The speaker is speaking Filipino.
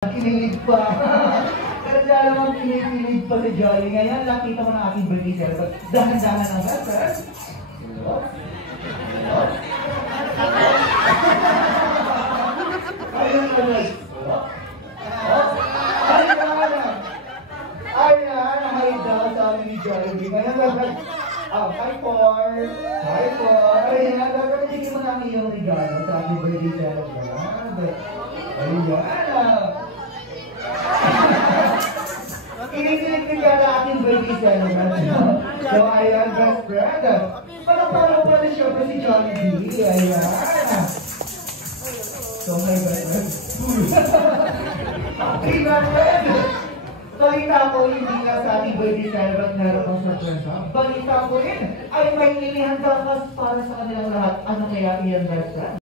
Kinilig pa. Kasi alam mo, kinilig pa si Jolly. Ngayon, nakita mo ng aking birthday celebrant. Dahan-dahan ang best, Hello? Hello? Ayun na guys. Ayun na. Ayun na. Hi daw sa amin ni Jolly. Ngayon, hi Paul. Hi Paul. Ayun na. Gagamitin mo namin yung regalo sa aking birthday celebrant. Ayun na. Kinikilig ko yata aking birthday celebrant. So, ayan, best friend. Parang pala siya pa si Jollibee. Ayan. So, my best friend. Okay na, friend. Balita ko, hindi nga sa ating birthday celebrant meron pang surpresa. Balita ko rin, ay may inihanda ka para sa kanilang lahat. Ano kaya iyan, best friend?